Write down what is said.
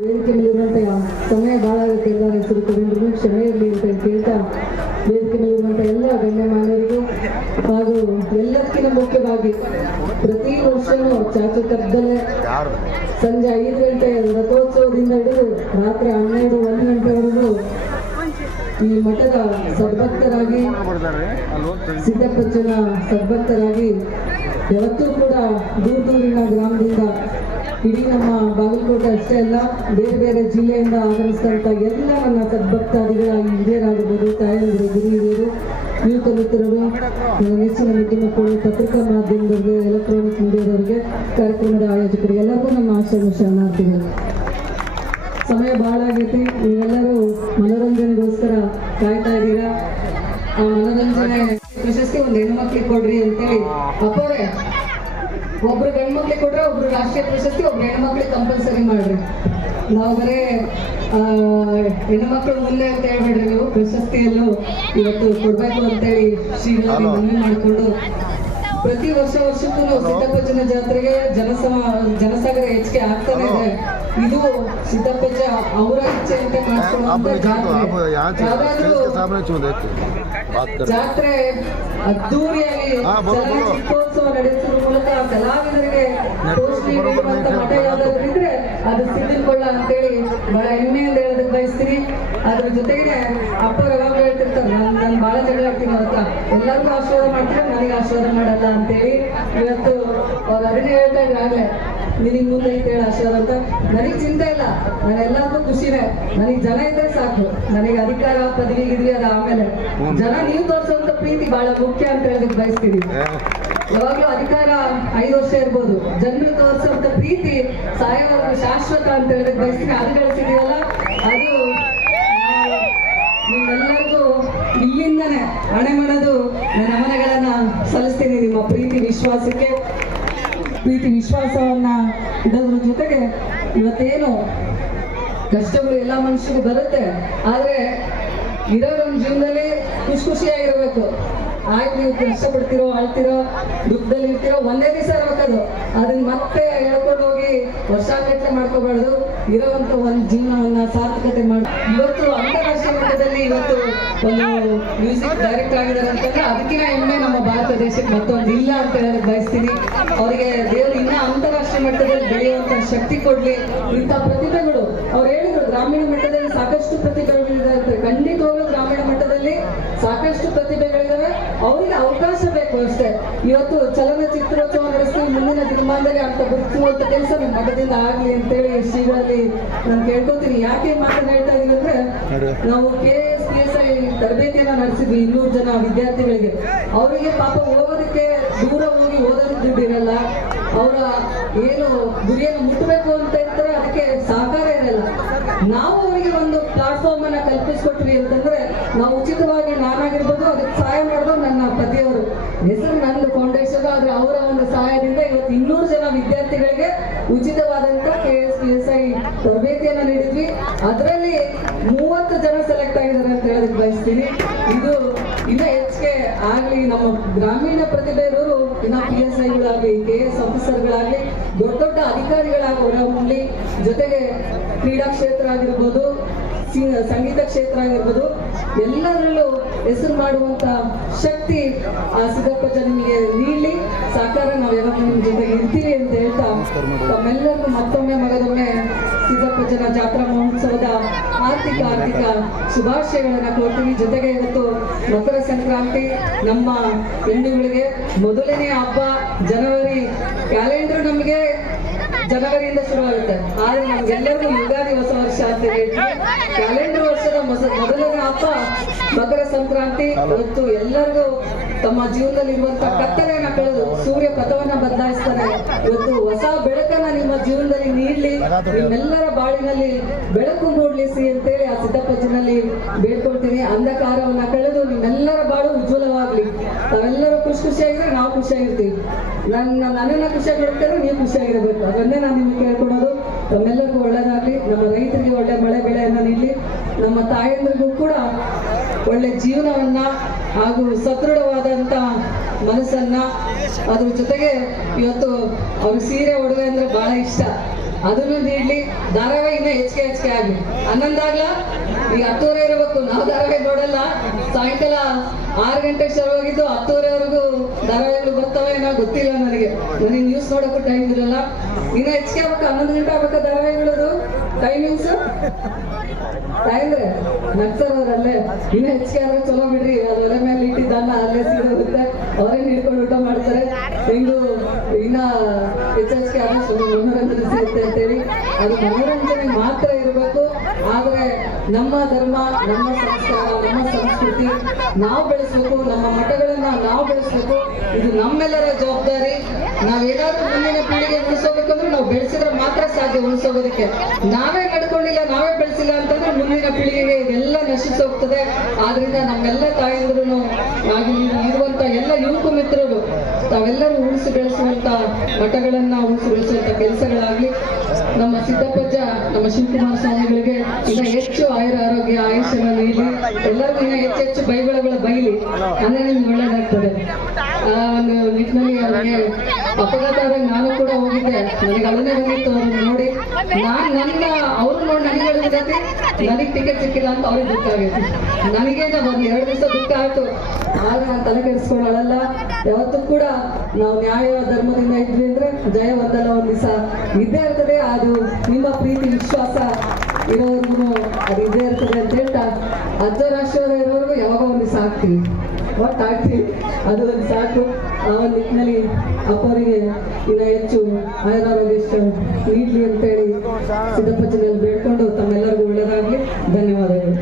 ವೇದಿಕೆ ಮೇಲಿರುವಂತಹ ಸಮಯ ಬಹಳ ಆಗುತ್ತೆ, ಎಲ್ಲರ ಹೆಸರು ತಗೊಂಡ್ರು ಕ್ಷಮೆ ಇರಲಿ ಅಂತ ಕೇಳ್ತಾ ವೇದಿಕೆ ಮೇಲಿರುವಂತಹ ಎಲ್ಲ ಗಣ್ಯಮಾನ್ಯರಿಗೂ ಹಾಗೂ ಎಲ್ಲಕ್ಕಿಂತ ಮುಖ್ಯವಾಗಿ ಪ್ರತಿ ವರ್ಷನೂ ಚಾಚುತಪ್ಪದಲ್ಲೇ ಸಂಜೆ 5 ಗಂಟೆ ರಥೋತ್ಸವದಿಂದ ಹಿಡಿದು ರಾತ್ರಿ 12-1 ಗಂಟೆವರೆಗೂ ಈ ಮಠದ ಸದ್ಭಕ್ತರಾಗಿ ಸಿದ್ದಪ್ಪಜ್ಜನ ಸದ್ಭಕ್ತರಾಗಿ ಯಾವತ್ತೂ ಕೂಡ ದೂರಿನ ಗ್ರಾಮದಿಂದ ಇಡೀ ನಮ್ಮ ಬಾಗಲಕೋಟೆ ಅಷ್ಟೇ ಅಲ್ಲ ಬೇರೆ ಬೇರೆ ಜಿಲ್ಲೆಯಿಂದ ಆಗಮಿಸಿದಂಥ ಎಲ್ಲ ನನ್ನ ಸದ್ಭಕ್ತಾದಿಗಳಾಗಿ ಹಿರಿಯರಾಗಿರ್ಬೋದು, ತಾಯಂದಿರು, ಗುರುಹಿರಿಯರು, ಯುವಕ ಮಿತ್ರರು, ನನ್ನ ನೆಚ್ಚಿನ ಮಿತ್ರ ಮಕ್ಕಳು, ಪತ್ರಿಕಾ ಮಾಧ್ಯಮದವರಿಗೆ, ಎಲೆಕ್ಟ್ರಾನಿಕ್ ಮೀಡಿಯಾದವರಿಗೆ, ಕಾರ್ಯಕ್ರಮದ ಆಯೋಜಕರಿಗೆ ಎಲ್ಲರಿಗೂ ನಮ್ಮ ಆಶ್ರಮ ಶರಣಾರ್ಥಿಗಳು. ಸಮಯ ಬಹಳ ಆಗೈತಿ, ನೀವೆಲ್ಲರೂ ಮನೋರಂಜನೆಗೋಸ್ಕರ ಕಾಯ್ತಾ ಇದ್ದೀರಾ. ಆ ಮನೋರಂಜನೆ ಪ್ರಶಸ್ತಿ ಒಂದು ಹೆಣ್ಮಕ್ಳಿಗೆ ಕೊಡ್ರಿ ಅಂತೇಳಿ ಅಪ್ಪವ್ರೆ, ಒಬ್ರು ಗಂಡ್ಮಕ್ಳಿಗೆ ಕೊಟ್ರೆ ಒಬ್ರು ರಾಷ್ಟ್ರೀಯ ಪ್ರಶಸ್ತಿ, ಒಬ್ರು ಹೆಣ್ಮಕ್ಳಿಗೆ ಕಂಪಲ್ಸರಿ ಮಾಡ್ರಿ. ನಾವು ಬರೇ ಹೆಣ್ಮಕ್ಳು ಮುಂದೆ ಅಂತ ಹೇಳ್ಬೇಡ್ರಿ, ನೀವು ಪ್ರಶಸ್ತಿಯಲ್ಲೂ ಇವತ್ತು ಕೊಡ್ಬೇಕು ಅಂತೇಳಿ ಶ್ರೀಗಳಲ್ಲಿ ಮನವಿ ಮಾಡಿಕೊಂಡು ಪ್ರತಿ ವರ್ಷಕ್ಕೂ ಸಿದ್ದಪ್ಪಜ್ಜನ ಜಾತ್ರೆಗೆ ಜನಸಾಗರ ಹೆಚ್ಚಿಗೆ ಆಗ್ತಾನೆ ಇದೆ. ಇದು ಸಿದ್ದಪ್ಪಜ್ಜ ಅವರ ಇಚ್ಛೆ ಅಂತ ಮಾಡಿಕೊಳ್ಳುವಂತ ಜಾತ್ರೆ ಅದ್ದೂರಿಯಾಗಿ ಚಲನಚಿತ್ರೋತ್ಸವ ನಡೆಸುವ ಮೂಲಕ ಕಲಾವಿದರಿಗೆ ಪೋಷಣೆ ನೀಡುವಂತ ಮಠ ಯಾವ್ದಾದ್ರು ಇದ್ರೆ ಅದು ಸಿದ್ಧಕೊಳ್ಳ ಅಂತೇಳಿ ಬಹಳ ಹೆಮ್ಮೆಯಿಂದ ಹೇಳೋದಕ್ಕೆ ಬಯಸ್ತೀನಿ. ಅದ್ರ ಜೊತೆಗೆ ಅಪ್ಪರು ಯಾವಾಗ ಹೇಳ್ತಿರ್ತಾರೆ, ನಾನು ಬಹಳ ಜಗಳ ಆಡ್ತೀನಿ ಅವ್ರ ಹತ್ರ, ಎಲ್ಲರಿಗೂ ಆಶೀರ್ವಾದ ಮಾಡ್ತಾರೆ, ನನಗೆ ಆಶೀರ್ವಾದ ಮಾಡಲ್ಲ ಅಂತೇಳಿ. ಇವತ್ತು ಅವ್ರು ಅದನ್ನೇ ಹೇಳ್ತಾ ಇದ್ರಾಗ್ಲೆ, ನಿನಗೆ ಮುಂದೆ ಐತೆ ಹೇಳ ಆಶೀರ್ವಾದ ಅಂತ. ನನಗೆ ಚಿಂತೆ ಇಲ್ಲ, ನಾನು ಎಲ್ಲರಿಗೂ ಖುಷಿನೇ. ನನಗೆ ಜನ ಇದ್ರೆ ಸಾಕು, ನನಗೆ ಅಧಿಕಾರ ಪದವಿ ಗಿದ್ವಿ ಅದು ಆಮೇಲೆ. ಜನ ನೀವು ತೋರಿಸುವಂತ ಪ್ರೀತಿ ಬಹಳ ಮುಖ್ಯ ಅಂತ ಹೇಳೋದಕ್ಕೆ ಬಯಸ್ತೀನಿ. ಯಾವಾಗ್ಲೂ ಅಧಿಕಾರ 5 ವರ್ಷ ಇರ್ಬೋದು, ಜನರು ತೋರಿಸುವಂತ ಪ್ರೀತಿ ಸಾಯವರೆಗೂ ಶಾಶ್ವತ ಅಂತ ಹೇಳೋದಕ್ಕೆ ಬಯಸ್ತೀನಿ. ಅದು ಗಳಿಸಿದೀವಲ್ಲ, ಅದು ನಿಮ್ಮೆಲ್ಲರಿಗೂ ಇಲ್ಲಿಂದನೇ ಹಣೆ ಮಾಡೋದು ನನ್ನ ನಮನಗಳನ್ನ ಸಲ್ಲಿಸ್ತೀನಿ. ನಿಮ್ಮ ಪ್ರೀತಿ ವಿಶ್ವಾಸವನ್ನ ಇಡೋದ್ರ ಜೊತೆಗೆ ಇವತ್ತೇನು ಕಷ್ಟಗಳು ಎಲ್ಲ ಮನುಷ್ಯರಿಗೂ ಬರುತ್ತೆ, ಆದ್ರೆ ಇರೋ ನಮ್ಮ ಜೀವನದಲ್ಲಿ ಖುಷಿಯಾಗಿರ್ಬೇಕು. ಆಯ್ತು, ನೀವು ಕಷ್ಟಪಡ್ತಿರೋ, ಆಳ್ತಿರೋ, ದುಃಖದಲ್ಲಿ ಇರ್ತಿರೋ, ಒಂದೇ ದಿವಸ ಇರ್ಬೇಕದು. ಅದನ್ನ ಮತ್ತೆ ಹೇಳ್ಕೊಂಡು ಹೋಗಿ ವರ್ಷಾಂಗಟ್ಲೆ ಮಾಡ್ಕೋಬಾರ್ದು. ಇರೋವಂತ ಒಂದು ಜೀವನವನ್ನ ಸಾರ್ಥಕತೆ ಮಾಡಿ ಇವತ್ತು ಅಂತಾರಾಷ್ಟ್ರೀಯ ಮಟ್ಟದಲ್ಲಿ ಇವತ್ತು ಒಂದು ಮ್ಯೂಸಿಕ್ ಡೈರೆಕ್ಟರ್ ಆಗಿದ್ದಾರೆ ಅಂತಂದ್ರೆ ಅದಕ್ಕಿಂತ ಹೆಮ್ಮೆ ನಮ್ಮ ಭಾರತ ದೇಶಕ್ಕೆ ಮತ್ತೊಂದು ಇಲ್ಲ ಅಂತ ಹೇಳೋದಕ್ಕೆ ಬಯಸ್ತೀನಿ. ಅವರಿಗೆ ದೇವರು ಇನ್ನ ಅಂತಾರಾಷ್ಟ್ರೀಯ ಮಟ್ಟದಲ್ಲಿ ಬೆಳೆಯುವಂತ ಶಕ್ತಿ ಕೊಡ್ಲಿ. ಇಂಥ ಪ್ರತಿಭೆಗಳು ಅವ್ರು ಹೇಳಿದ್ರು, ಗ್ರಾಮೀಣ ಮಟ್ಟದಲ್ಲಿ ಸಾಕಷ್ಟು ಪ್ರತಿಭೆಗಳಿದೆ. ಖಂಡಿತವಾಗ್ಲೂ ಗ್ರಾಮೀಣ ಮಟ್ಟದಲ್ಲಿ ಸಾಕಷ್ಟು ಪ್ರತಿಭೆಗಳಿದಾವೆ, ಅವರಿಗೆ ಅವಕಾಶ ಬೇಕು ಅಷ್ಟೇ. ಇವತ್ತು ಚಲನಚಿತ್ರೋತ್ಸವ ನಡೆಸ್ತೀವಿ, ಮುಂದಿನ ದಿನಮಾನದಲ್ಲಿ ಅಂತ ಗುರುತಿಸುವಂತ ಕೆಲಸ ನಿಮ್ಮ ಮಠದಿಂದ ಆಗ್ಲಿ ಅಂತೇಳಿ ಶ್ರೀಗಳಲ್ಲಿ ನಾನು ಕೇಳ್ಕೊತೀನಿ. ಯಾಕೆ ಮಾತನ್ನ ಹೇಳ್ತಾ ಇದೀವಿ ಅಂದ್ರೆ, ನಾವು KS PSI ತರಬೇತಿಯನ್ನ ನಡೆಸಿದ್ವಿ 200 ಜನ ವಿದ್ಯಾರ್ಥಿಗಳಿಗೆ. ಅವರಿಗೆ ಪಾಪ ಹೋಗೋದಕ್ಕೆ ದೂರ ಹೋಗಿ ಓದೋದಕ್ಕೆ ದುಡ್ಡು ಇರಲ್ಲ, ಅವರ ಏನು ಗುರಿಯನ್ನು ಮುಟ್ಟಬೇಕು ಅಂತ ಇರ್ತಾರೆ, ಅದಕ್ಕೆ ಸಹಕಾರ ಇರಲ್ಲ. ನಾವು ಅವರಿಗೆ ಒಂದು ಪ್ಲಾಟ್ಫಾರ್ಮ್ ಅನ್ನ ಕಲ್ಪಿಸ್ಕೊಟ್ವಿ ಅಂತಂದ್ರೆ, ನಾವು ಉಚಿತವಾಗಿ ನಾನಾಗಿರ್ಬೋದು ಅದಕ್ಕೆ ಸಹಾಯ ಮಾಡೋದು ನನ್ನ ಪತಿಯವರು, ಹೆಸರು ನಂದು ಫೌಂಡೇಶನ್. ಆದ್ರೆ ಅವರ ಒಂದು ಸಹಾಯದಿಂದ ಇವತ್ತು 200 ಜನ ವಿದ್ಯಾರ್ಥಿಗಳಿಗೆ ಉಚಿತವಾದಂತ KS PSI ತರಬೇತಿಯನ್ನ ನೀಡಿದ್ವಿ. ಅದರಲ್ಲಿ 30 ಜನ ಸೆಲೆಕ್ಟ್ ಆಗಿದ್ದಾರೆ ಅಂತ ಹೇಳೋದಕ್ಕೆ ಬಯಸ್ತೀನಿ. ಇದು ಇನ್ನ ಹೆಚ್ಚಿಗೆ ಆಗ್ಲಿ, ನಮ್ಮ ಗ್ರಾಮೀಣ ಪ್ರತಿಭೆ ಇರೋರು ಇನ್ನ PSIಗಳಾಗ್ಲಿ, KS ಆಫೀಸರ್ಗಳಾಗ್ಲಿ, ದೊಡ್ಡ ದೊಡ್ಡ ಅಧಿಕಾರಿಗಳಾಗಿ ಹೊರಹೊಮ್ಮಲಿ. ಜೊತೆಗೆ ಕ್ರೀಡಾ ಕ್ಷೇತ್ರ ಆಗಿರ್ಬೋದು, ಸಂಗೀತ ಕ್ಷೇತ್ರ ಆಗಿರ್ಬೋದು, ಎಲ್ಲರಲ್ಲೂ ಹೆಸರು ಮಾಡುವಂತ ಶಕ್ತಿ ಆ ಸಿದ್ದಪ್ಪಜ್ಜ ನಿಮಗೆ ನೀಡಲಿ. ಸಾಕಾರ ನಾವು ಯಾವಾಗ ನಿಮ್ ಜೊತೆಗೆ ಇರ್ತೀವಿ ಅಂತ ಹೇಳ್ತಾ ತಮ್ಮೆಲ್ಲರಿಗೂ ಮತ್ತೊಮ್ಮೆ ಮಗದೊಮ್ಮೆ ಸಿದ್ದಪ್ಪಜ್ಜನ ಜಾತ್ರಾ ಮಹೋತ್ಸವದ ಆರ್ಥಿಕ ಶುಭಾಶಯಗಳನ್ನ ಕೊಡ್ತೀವಿ. ಜೊತೆಗೆ ಇವತ್ತು ಮಕರ ಸಂಕ್ರಾಂತಿ ನಮ್ಮ ಹಿಂದೂಗಳಿಗೆ ಮೊದಲನೇ ಹಬ್ಬ. ಜನವರಿ ಕ್ಯಾಲೆಂಡರ್ ನಮಗೆ ಜನವರಿಯಿಂದ ಶುರುವಾಗುತ್ತೆ, ಆದ್ರೆ ನಮ್ಗೆಲ್ಲರಿಗೂ ಯುಗಾದಿ ಹೊಸ ವರ್ಷ ಅಂತ ಹೇಳ್ತೀವಿ. ಕ್ಯಾಲೆಂಡರ್ ವರ್ಷದ ಮೊದಲನೇ ಹಬ್ಬ ಮಕರ ಸಂಕ್ರಾಂತಿ. ಇವತ್ತು ಎಲ್ಲರಿಗೂ ತಮ್ಮ ಜೀವನದಲ್ಲಿ ಇರುವಂತಹ ಕತ್ತಲೆಯನ್ನ ಕಳೆದು ಸೂರ್ಯ ಪಥವನ್ನ ಬದಲಾಯಿಸ್ತಾನೆ. ಇವತ್ತು ಹೊಸ ಬೆಳಕನ್ನ ನಿಮ್ಮ ಜೀವನದಲ್ಲಿ ನೀಡ್ಲಿ, ನಿಮ್ಮೆಲ್ಲರ ಬಾಳಿನಲ್ಲಿ ಬೆಳಕು ಮೂಡ್ಲಿಸಿ ಅಂತೇಳಿ ಆ ಸಿದ್ದಪ್ಪಜ್ಜನಲ್ಲಿ ಬೇಡ್ಕೊಳ್ತೀನಿ. ಅಂಧಕಾರವನ್ನ ಕಳೆದು ನಿಮ್ಮೆಲ್ಲರ ಬಾಳು ಉಜ್ವಲವಾಗ್ಲಿ. ತಾವೆಲ್ಲರೂ ಖುಷಿಯಾಗಿದ್ರೆ ನಾವು ಖುಷಿಯಾಗಿರ್ತೀವಿ. ನನ್ನನ್ನ ಖುಷಿಯಾಗಿರ್ತಾರೆ, ನೀವು ಖುಷಿಯಾಗಿರ್ಬೇಕು. ಅದನ್ನೇ ನಾನು ನಿಮ್ಗೆ ಕೇಳ್ಕೊಡೋದು. ತಮ್ಮೆಲ್ಲರಿಗೂ ಒಳ್ಳೇದಾಗ್ಲಿ, ನಮ್ಮ ರೈತರಿಗೆ ಒಳ್ಳೆ ಮಳೆ ಬೆಳೆಯನ್ನ ನೀಡಲಿ, ನಮ್ಮ ತಾಯಂದ್ರಿಗೂ ಕೂಡ ಒಳ್ಳೆ ಜೀವನವನ್ನ ಹಾಗೂ ಸದೃಢವಾದಂತ ಮನಸ್ಸನ್ನ. ಅದ್ರ ಜೊತೆಗೆ ಇವತ್ತು ಅವ್ರ ಸೀರೆ ಒಡವೆ ಅಂದ್ರೆ ಬಹಳ ಇಷ್ಟ. ಅದನ್ನು ನೀಡ್ಲಿ, ಧಾರಾವಾಹಿ ಇನ್ನ ಹೆಚ್ಚಿಗೆ ಆಗ್ಲಿ. 11 ಆಗ್ಲಾ, ಈಗ 10:30 ಇರಬೇಕು. ನಾವು ಧಾರಾವಾಹಿ ನೋಡಲ್ಲ, ಸಾಯಂಕಾಲ 6 ಗಂಟೆಗೆ ಶುರುವಾಗಿದ್ದು 10:30ವರೆಗೂ ಧಾರಾವಾಹಿಗಳು ಬರ್ತವೆ. ನಾವು ಗೊತ್ತಿಲ್ಲ, ನನಗೆ ನ್ಯೂಸ್ ನೋಡಕ್ಕೂ ಟೈಮ್ ಇರಲ್ಲ. ಇನ್ನ ಹೆಚ್ಚಿಗೆ ಆಗ್ಬೇಕು, 11 ಗಂಟೆ ಆಗ್ಬೇಕಾ ಧಾರಾವಾಹಿಗಳದು ಟೈಮಿಂಗ್ಸ್? ತಾಯಂದ್ರೆ ನಗ್ಸರವ್ರಲ್ಲೇ ಇನ್ನ ಹೆಚ್ಚಿಗೆ ಆದ್ರೆ ಚಲೋ ಬಿಡ್ರಿ. ಅದು ಒಲೆ ಮೇಲೆ ಇಟ್ಟಿದ್ದನ್ನ ಅಲ್ಲೇ ಸಿಗುತ್ತೆ, ಅವರೇ ಹಿಡ್ಕೊಂಡು ಊಟ ಮಾಡ್ತಾರೆ. ಹಿಂಗು ಇನ್ನ ಹೆಚ್ಚಿಗೆ ಆದ್ರೆ ಸ್ವಲ್ಪ ಮನೋರಂಜನೆ ಸಿಗುತ್ತೆ ಅಂತೇಳಿ, ಅದು ಮನೋರಂಜನೆ ಮಾತ್ರ ಇರಬೇಕು. ಆದ್ರೆ ನಮ್ಮ ಧರ್ಮ, ನಮ್ಮ ಸಂಸ್ಕಾರ, ನಮ್ಮ ಸಂಸ್ಕೃತಿ ನಾವು ಬೆಳೆಸ್ಬೇಕು, ನಮ್ಮ ಮಠಗಳನ್ನ ನಾವು ಬೆಳೆಸ್ಬೇಕು. ಇದು ನಮ್ಮೆಲ್ಲರ ಜವಾಬ್ದಾರಿ. ನಾವೇನಾದ್ರೂ ಮುಂದಿನ ಪೀಳಿಗೆ ಉಳಿಸೋಬೇಕಂದ್ರೆ ನಾವು ಬೆಳೆಸಿದ್ರೆ ಮಾತ್ರ ಸಾಧ್ಯ ಉಳಿಸೋದಕ್ಕೆ. ನಾವೇ ನಡ್ಕೊಂಡಿಲ್ಲ, ನಾವೇ ಬೆಳೆಸಿಲ್ಲ ಅಂತಂದ್ರೆ ಮುಂದಿನ ಪೀಳಿಗೆಗೆ ಇದೆಲ್ಲ ನಶಿಸಿ ಹೋಗ್ತದೆ. ಆದ್ರಿಂದ ನಮ್ಮೆಲ್ಲ ತಾಯಂದ್ರು ಹಾಗೆ ಇರುವಂತ ಎಲ್ಲ ಯುವಕ ಮಿತ್ರರು ತಾವೆಲ್ಲರೂ ಉಳಿಸಿ ಬೆಳೆಸುವಂತ ಮಠಗಳನ್ನ ಉಳಿಸಿ ಬೆಳೆಸುವಂತ ಕೆಲಸಗಳಾಗ್ಲಿ. ನಮ್ಮ ಸಿದ್ದಪ್ಪಜ್ಜ, ನಮ್ಮ ಶಿವಕುಮಾರ ಸ್ವಾಮಿಗಳಿಗೆ ಇನ್ನ ಹೆಚ್ಚು ಆರೋಗ್ಯ ಆಯುಷ್ಯನ ನೀಡಿ, ಎಲ್ಲರಿಗೂ ಇನ್ನ ಹೆಚ್ಚು ಬೈಗುಳಗಳ ಬೈಲಿ, ಅಂದ್ರೆ ನಿಮ್ಗೆ ಒಳ್ಳೇದಾಗ್ತದೆ. ಒಂದು ನಿಟ್ಟಿನಲ್ಲಿ ಅವ್ರಿಗೆ ಅಪಘಾತ ಆದಾಗ ನಾನು ಕೂಡ ಹೋಗಿದ್ದೆ, ನನಗೆ ಅಳನೆ ಬಂದಿತ್ತು ಅವ್ರನ್ನ ನೋಡಿ. ನನ್ನ ಅವ್ರು ನೋಡಿ ನನಗೆ ಹೇಳಿದೈತಿ, ನನಗೆ ಟಿಕೆಟ್ ಸಿಕ್ಕಿಲ್ಲ ಅಂತ ಅವ್ರಿಗೆ ದುಃಖ ಆಗೈತಿ. ನನಗೇನ ಒಂದು 2 ದಿವಸ ದುಃಖ ಆಯ್ತು, ಆದ್ರೆ ನಾನು ತಲೆ ಕೆಡಿಸ್ಕೊಳ್ಳಲ್ಲ. ಯಾವತ್ತೂ ಕೂಡ ನಾವು ನ್ಯಾಯ ಧರ್ಮದಿಂದ ಇದ್ವಿ ಅಂದ್ರೆ ಜಯ ಒಂದಲ್ಲ ಒಂದ್ ದಿವಸ ಇದ್ದೇ ಇರ್ತದೆ. ಅದು ನಿಮ್ಮ ಪ್ರೀತಿ ವಿಶ್ವಾಸ ಇರೋರ್ಗು ಅದು ಇದ್ದೇ ಇರ್ತದೆ ಅಂತ ಹೇಳ್ತಾ, ಅರ್ಧರಾಷ್ಟ್ರೀಯ ಇರೋರ್ಗು ಯಾವಾಗ ಒಂದ್ ದಿವಸ ಆಗ್ತೀವಿ, ಆಗ್ತೀವಿ, ಅದು ಒಂದು ಸಾಕು. ಆ ಒಂದು ನಿಟ್ಟಿನಲ್ಲಿ ಅಪ್ಪರಿಗೆ ಇನ್ನ ಹೆಚ್ಚು ಆಯುರಾರೋಗ್ಯ ನೀಡ್ಲಿ ಅಂತೇಳಿ ಸಿದ್ದಪ್ಪಜ್ಜನಲ್ಲಿ ಬೇಡ್ಕೊಂಡು ತಮ್ಮೆಲ್ಲರಿಗೂ ಒಳ್ಳೆಯದಾಗ್ಲಿ. ಧನ್ಯವಾದಗಳು.